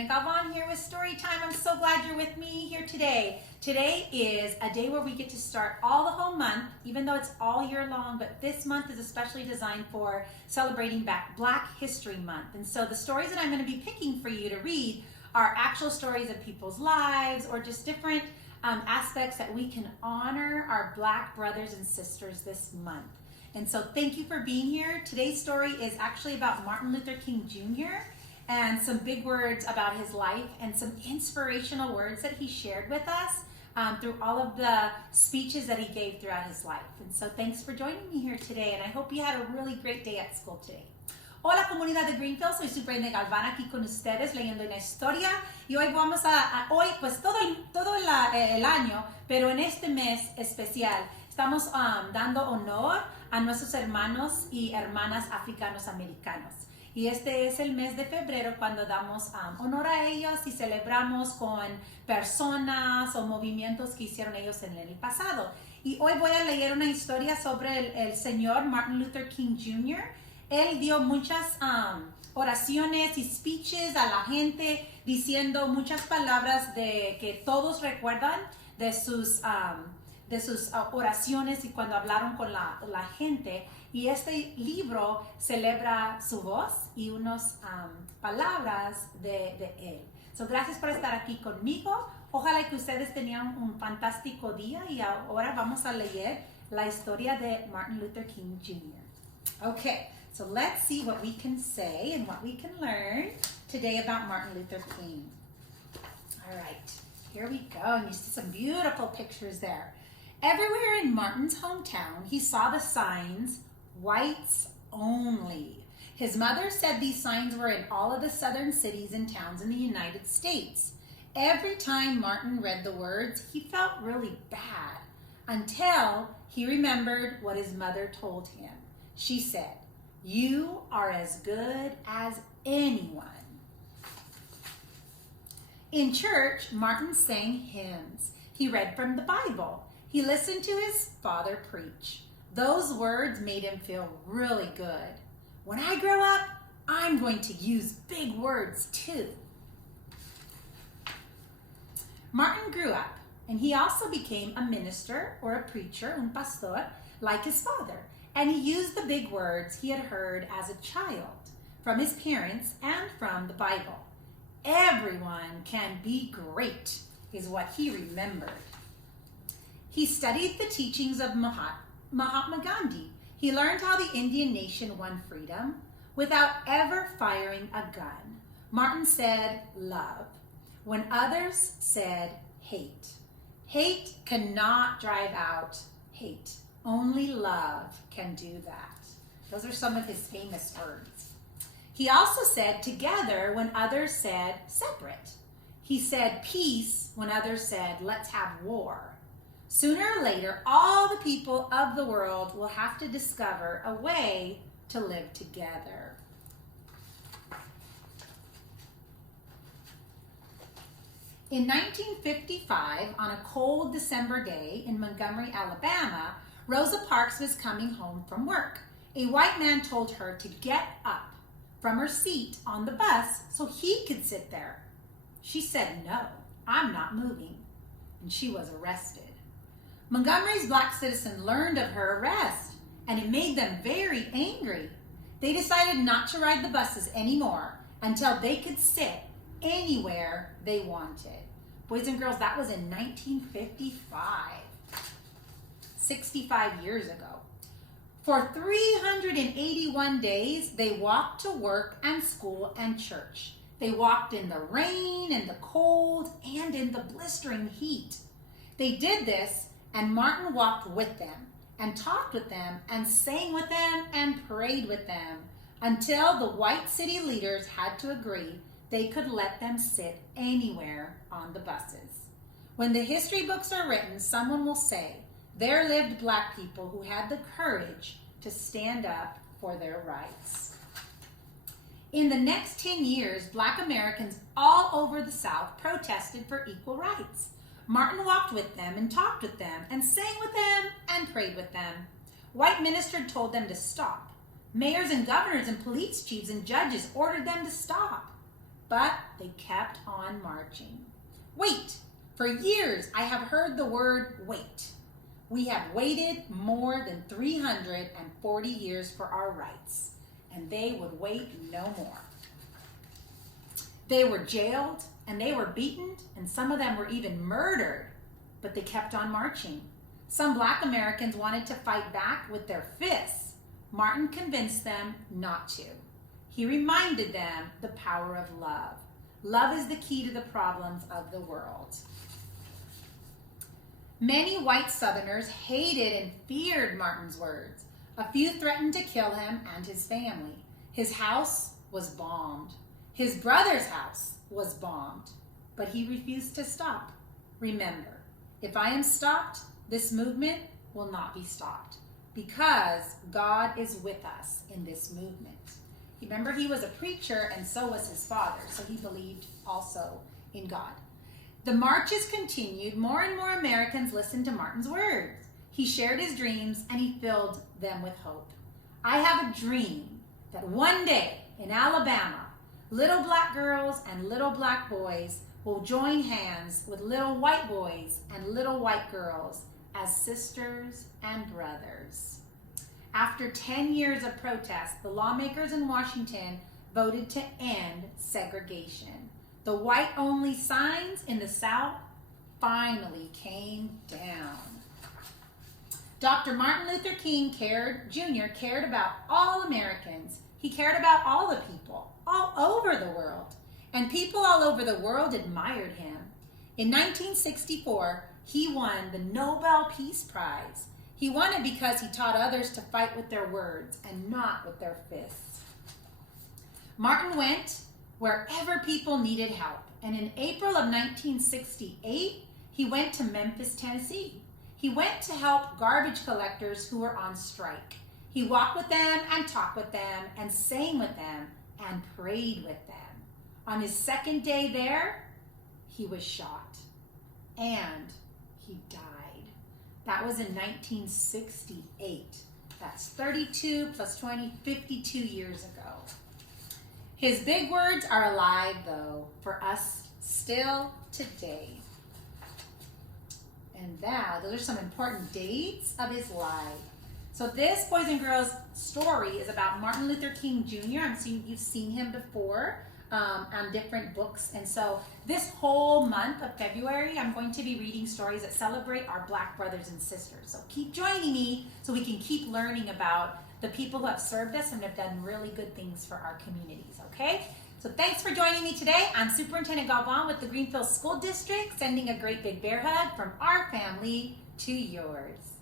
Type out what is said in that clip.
Brenda Galvan here with Story Time. I'm so glad you're with me here today. Today is a day where we get to start all the whole month, even though it's all year long, but this month is especially designed for celebrating Black History Month. And so the stories that I'm going to be picking for you to read are actual stories of people's lives or just different aspects that we can honor our Black brothers and sisters this month. And so thank you for being here. Today's story is actually about Martin Luther King Jr. and some big words about his life and some inspirational words that he shared with us through all of the speeches that he gave throughout his life. And so thanks for joining me here today, and I hope you had a really great day at school today. Hola comunidad de Greenfield, soy su Brenda Galvan aquí con ustedes leyendo una historia y hoy vamos hoy pues todo el año, pero en este mes especial estamos dando honor a nuestros hermanos y hermanas africanos americanos. Y este es el mes de febrero cuando damos honor a ellos y celebramos con personas o movimientos que hicieron ellos en el pasado. Y hoy voy a leer una historia sobre el señor Martin Luther King Jr. Él dio muchas oraciones y speeches a la gente diciendo muchas palabras que todos recuerdan de sus oraciones y cuando hablaron con la gente. Y este libro celebra su voz y unas palabras de él. So, gracias por estar aquí conmigo. Ojalá que ustedes tengan un fantástico día y ahora vamos a leer la historia de Martin Luther King Jr. Okay, so let's see what we can say and what we can learn today about Martin Luther King. All right, here we go. And you see some beautiful pictures there. Everywhere in Martin's hometown, he saw the signs, "Whites Only." His mother said these signs were in all of the southern cities and towns in the United States. Every time Martin read the words, he felt really bad until he remembered what his mother told him. She said, "You are as good as anyone." In church, Martin sang hymns. He read from the Bible. He listened to his father preach. Those words made him feel really good. When I grow up, I'm going to use big words too. Martin grew up, and he also became a minister or a preacher, un pastor, like his father. And he used the big words he had heard as a child from his parents and from the Bible. Everyone can be great, is what he remembered. He studied the teachings of Mahatma Gandhi. He learned how the Indian nation won freedom without ever firing a gun. Martin said love when others said hate. Hate cannot drive out hate. Only love can do that. Those are some of his famous words. He also said together when others said separate. He said peace when others said let's have war. Sooner or later, all the people of the world will have to discover a way to live together. In 1955, on a cold December day in Montgomery, Alabama, Rosa Parks was coming home from work. A white man told her to get up from her seat on the bus so he could sit there. She said, "No, I'm not moving," and she was arrested. Montgomery's Black citizens learned of her arrest, and it made them very angry. They decided not to ride the buses anymore until they could sit anywhere they wanted. Boys and girls, that was in 1955, 65 years ago. For 381 days, they walked to work and school and church. They walked in the rain and the cold and in the blistering heat. They did this, and Martin walked with them and talked with them and sang with them and prayed with them until the white city leaders had to agree they could let them sit anywhere on the buses. When the history books are written, someone will say, there lived Black people who had the courage to stand up for their rights. In the next 10 years, Black Americans all over the South protested for equal rights. Martin walked with them and talked with them and sang with them and prayed with them. White ministers told them to stop. Mayors and governors and police chiefs and judges ordered them to stop. but they kept on marching. Wait! For years, I have heard the word wait. We have waited more than 340 years for our rights, and they would wait no more. They were jailed, and they were beaten, and some of them were even murdered, but they kept on marching. Some Black Americans wanted to fight back with their fists. Martin convinced them not to. He reminded them the power of love. Love is the key to the problems of the world. Many white Southerners hated and feared Martin's words. A few threatened to kill him and his family. His house was bombed. His brother's house was bombed. But he refused to stop. Remember, if I am stopped, this movement will not be stopped, because God is with us in this movement. Remember, he was a preacher, and so was his father, so he believed also in God. The marches continued. More and more Americans listened to Martin's words. He shared his dreams, and he filled them with hope. I have a dream that one day in Alabama, little black girls and little black boys will join hands with little white boys and little white girls as sisters and brothers. After 10 years of protest, the lawmakers in Washington voted to end segregation. The white-only signs in the South finally came down. Dr. Martin Luther King Jr. cared about all Americans. He cared about all the people all over the world. And people all over the world admired him. In 1964, he won the Nobel Peace Prize. He won it because he taught others to fight with their words and not with their fists. Martin went wherever people needed help. And in April of 1968, he went to Memphis, Tennessee. He went to help garbage collectors who were on strike. He walked with them and talked with them and sang with them and prayed with them. On his second day there, he was shot and he died. That was in 1968. That's 32 plus 20, 52 years ago. His big words are alive, though, for us still today. And those are some important dates of his life. So this, boys and girls, story is about Martin Luther King Jr. You've seen him before on different books. And so this whole month of February, I'm going to be reading stories that celebrate our Black brothers and sisters. So keep joining me so we can keep learning about the people who have served us and have done really good things for our communities, okay? So thanks for joining me today. I'm Superintendent Galvan with the Greenfield School District, sending a great big bear hug from our family to yours.